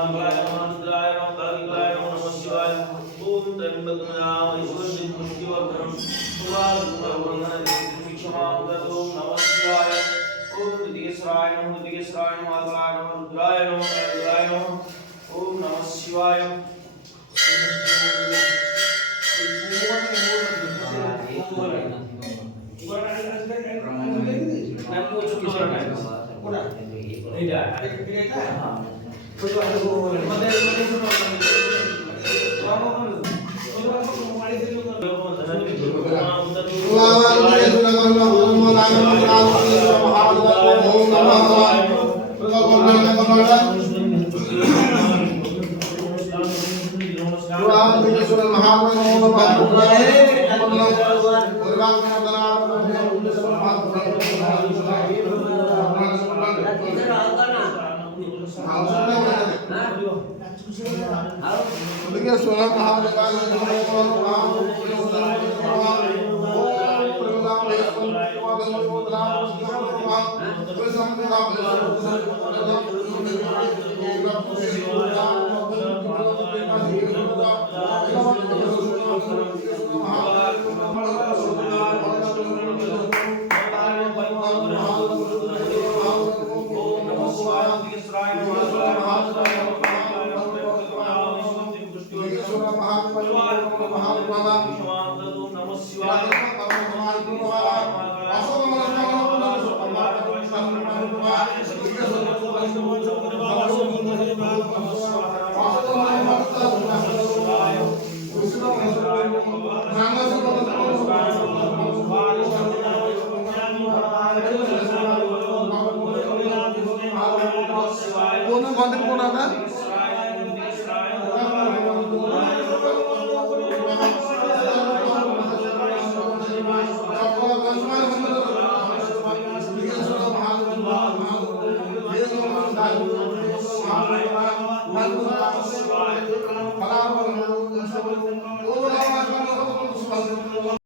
महाकाय नमः रुद्राय नमः कालिकाय नमः शिवाय ओम त्र्यंबकं यजामहे सुगन्धिं पुष्टिवर्धनम् उर्वारुकं क्षमां ओम नमः शिवाय ओम दिगेश्वराय नमः महाकाय नमः रुद्राय नमः कालिकाय नमः ओम नमः शिवाय